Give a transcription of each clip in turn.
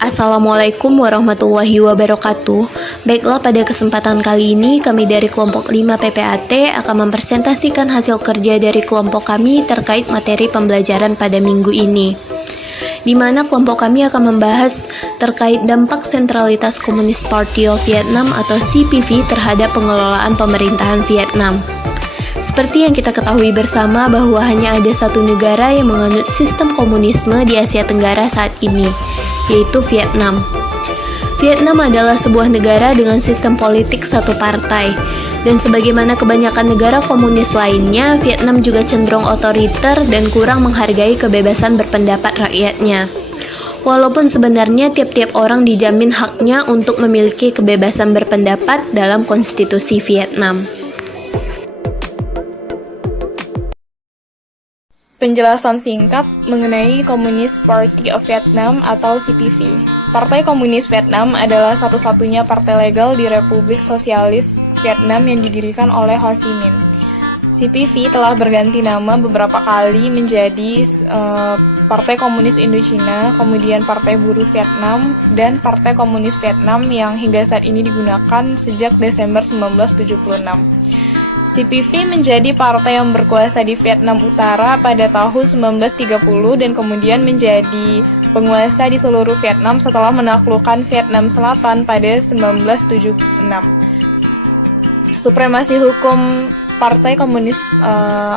Assalamualaikum warahmatullahi wabarakatuh. Baiklah, pada kesempatan kali ini kami dari kelompok 5 PPAT akan mempresentasikan hasil kerja dari kelompok kami terkait materi pembelajaran pada minggu ini, di mana kelompok kami akan membahas terkait dampak sentralitas Communist Party of Vietnam atau CPV terhadap pengelolaan pemerintahan Vietnam. Seperti yang kita ketahui bersama bahwa hanya ada satu negara yang menganut sistem komunisme di Asia Tenggara saat ini, yaitu Vietnam. Vietnam adalah sebuah negara dengan sistem politik satu partai, dan sebagaimana kebanyakan negara komunis lainnya, Vietnam juga cenderung otoriter dan kurang menghargai kebebasan berpendapat rakyatnya. Walaupun sebenarnya tiap-tiap orang dijamin haknya untuk memiliki kebebasan berpendapat dalam konstitusi Vietnam. Penjelasan singkat mengenai Communist Party of Vietnam atau CPV. Partai Komunis Vietnam adalah satu-satunya partai legal di Republik Sosialis Vietnam yang didirikan oleh Ho Chi Minh. CPV telah berganti nama beberapa kali menjadi Partai Komunis Indochina, kemudian Partai Buruh Vietnam, dan Partai Komunis Vietnam yang hingga saat ini digunakan sejak Desember 1976. CPV menjadi partai yang berkuasa di Vietnam Utara pada tahun 1930 dan kemudian menjadi penguasa di seluruh Vietnam setelah menaklukkan Vietnam Selatan pada 1976. Supremasi hukum Partai Komunis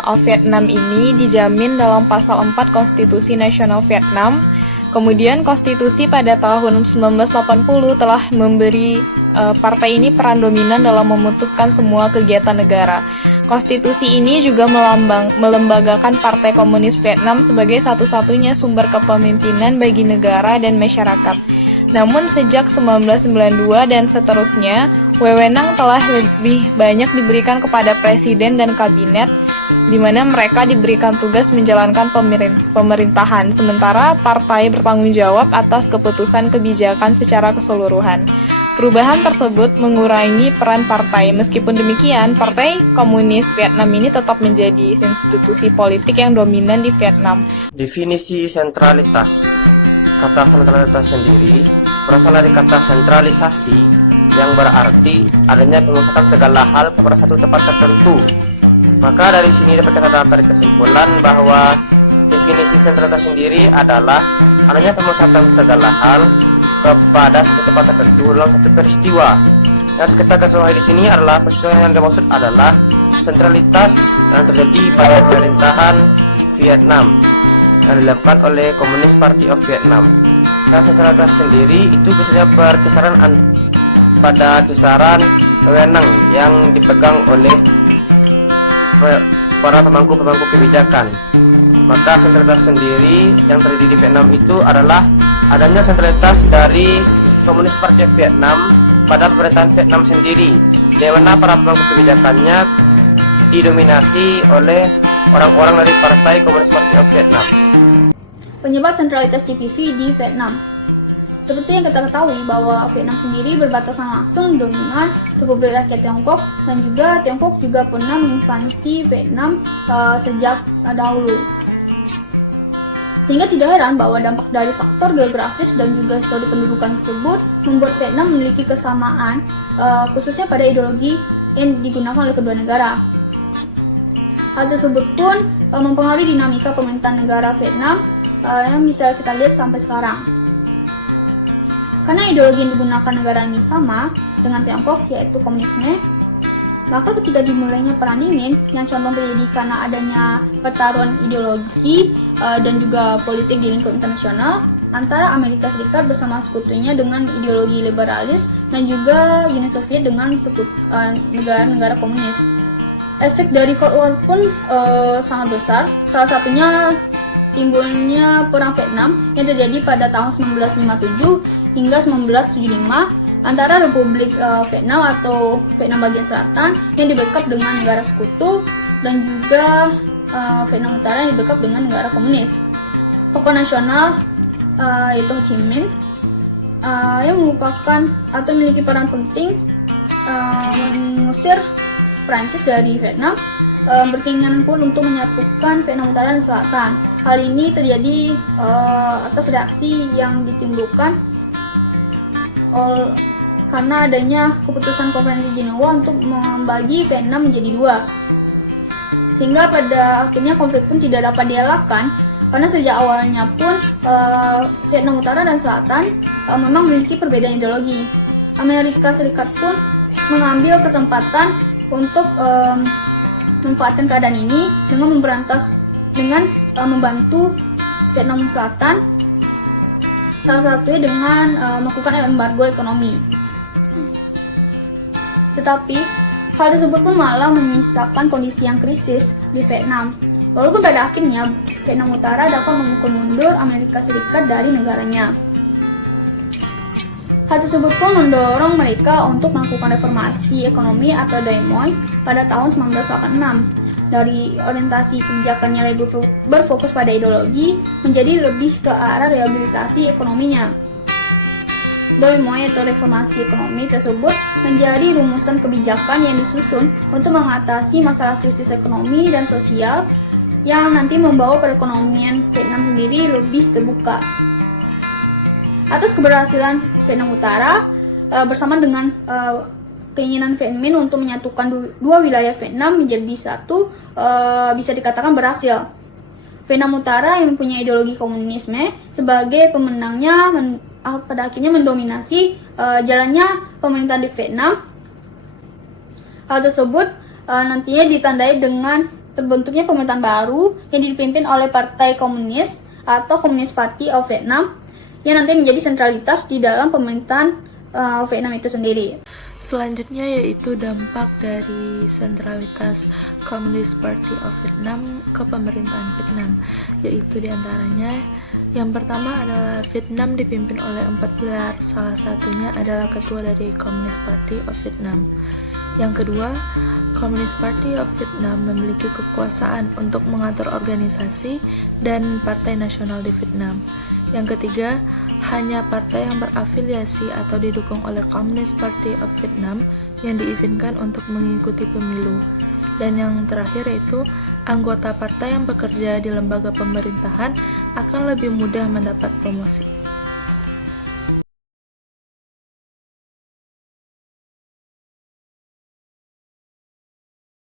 of Vietnam ini dijamin dalam pasal 4 Konstitusi Nasional Vietnam. Kemudian konstitusi pada tahun 1980 telah memberi partai ini peran dominan dalam memutuskan semua kegiatan negara. Konstitusi ini juga melembagakan Partai Komunis Vietnam sebagai satu-satunya sumber kepemimpinan bagi negara dan masyarakat. Namun sejak 1992 dan seterusnya, wewenang telah lebih banyak diberikan kepada presiden dan kabinet, di mana mereka diberikan tugas menjalankan pemerintahan, sementara partai bertanggung jawab atas keputusan kebijakan secara keseluruhan. Perubahan tersebut mengurangi peran partai. Meskipun demikian, Partai Komunis Vietnam ini tetap menjadi institusi politik yang dominan di Vietnam. Definisi sentralitas. Kata sentralitas sendiri berasal dari kata sentralisasi yang berarti adanya pemusatan segala hal kepada satu tempat tertentu. Maka dari sini dapat kita tarik kesimpulan bahwa definisi sentralitas sendiri adalah adanya pemusatan segala hal kepada satu tempat tertentu dalam satu peristiwa. Yang harus kita ketahui di sini adalah peristiwa yang dimaksud adalah sentralitas yang terjadi pada pemerintahan Vietnam yang dilakukan oleh Communist Party of Vietnam. Dan sentralitas sendiri itu biasanya berkisaran pada kisaran wewenang yang dipegang oleh para pemangku-pemangku kebijakan. Maka sentralitas sendiri yang terjadi di Vietnam itu adalah adanya sentralitas dari Komunis Parti Vietnam pada pemerintahan Vietnam sendiri, di mana para pemangku kebijakannya didominasi oleh orang-orang dari Partai Komunis Parti Vietnam. Penyebab sentralitas CPV di Vietnam. Seperti yang kita ketahui bahwa Vietnam sendiri berbatasan langsung dengan Republik Rakyat Tiongkok, dan juga Tiongkok juga pernah menginvasi Vietnam sejak dahulu. Sehingga tidak heran bahwa dampak dari faktor geografis dan juga histori pendudukan tersebut membuat Vietnam memiliki kesamaan, khususnya pada ideologi yang digunakan oleh kedua negara. Hal tersebut pun mempengaruhi dinamika pemerintahan negara Vietnam yang bisa kita lihat sampai sekarang. Karena ideologi yang digunakan negara ini sama dengan Tiongkok, yaitu komunisme, maka ketika dimulainya perang dingin yang condong terjadi karena adanya pertaruhan ideologi dan juga politik di lingkup internasional antara Amerika Serikat bersama sekutunya dengan ideologi liberalis dan juga Uni Soviet dengan negara-negara komunis. Efek dari Cold War pun sangat besar. Salah satunya timbulnya perang Vietnam yang terjadi pada tahun 1957 hingga 1975 antara Republik Vietnam atau Vietnam bagian selatan yang di-backup dengan negara sekutu dan juga Vietnam Utara yang di-backup dengan negara komunis. Tokoh nasional yaitu Ho Chi Minh yang merupakan atau memiliki peran penting mengusir Prancis dari Vietnam, berkeinginan pun untuk menyatukan Vietnam Utara dan Selatan. Hal ini terjadi atas reaksi yang ditimbulkan karena adanya keputusan Konferensi Jenewa untuk membagi Vietnam menjadi dua. Sehingga pada akhirnya konflik pun tidak dapat dielakkan, karena sejak awalnya pun Vietnam Utara dan Selatan memang memiliki perbedaan ideologi. Amerika Serikat pun mengambil kesempatan untuk memanfaatkan keadaan ini dengan membantu Vietnam Selatan, salah satunya dengan melakukan embargo ekonomi. Tetapi hal tersebut pun malah menyisakan kondisi yang krisis di Vietnam. Walaupun pada akhirnya Vietnam Utara dapat memukul mundur Amerika Serikat dari negaranya. Hal tersebut pun mendorong mereka untuk melakukan reformasi ekonomi atau Doi Moi pada tahun 1986. Dari orientasi kebijakannya lebih berfokus pada ideologi menjadi lebih ke arah rehabilitasi ekonominya. Doi Moi atau reformasi ekonomi tersebut menjadi rumusan kebijakan yang disusun untuk mengatasi masalah krisis ekonomi dan sosial yang nanti membawa perekonomian Vietnam sendiri lebih terbuka. Atas keberhasilan Vietnam Utara bersama dengan keinginan Vietnam untuk menyatukan dua wilayah Vietnam menjadi satu bisa dikatakan berhasil. Vietnam Utara yang mempunyai ideologi komunisme sebagai pemenangnya pada akhirnya mendominasi jalannya pemerintahan di Vietnam. Hal tersebut nantinya ditandai dengan terbentuknya pemerintahan baru yang dipimpin oleh Partai Komunis atau Communist Party of Vietnam yang nanti menjadi sentralitas di dalam pemerintahan Vietnam itu sendiri. Selanjutnya yaitu dampak dari sentralitas Communist Party of Vietnam ke pemerintahan Vietnam, yaitu diantaranya yang pertama adalah Vietnam dipimpin oleh 4 pilar, salah satunya adalah ketua dari Communist Party of Vietnam. Yang kedua, Communist Party of Vietnam memiliki kekuasaan untuk mengatur organisasi dan partai nasional di Vietnam. Yang ketiga, hanya partai yang berafiliasi atau didukung oleh Communist Party of Vietnam yang diizinkan untuk mengikuti pemilu. Dan yang terakhir yaitu anggota partai yang bekerja di lembaga pemerintahan akan lebih mudah mendapat promosi.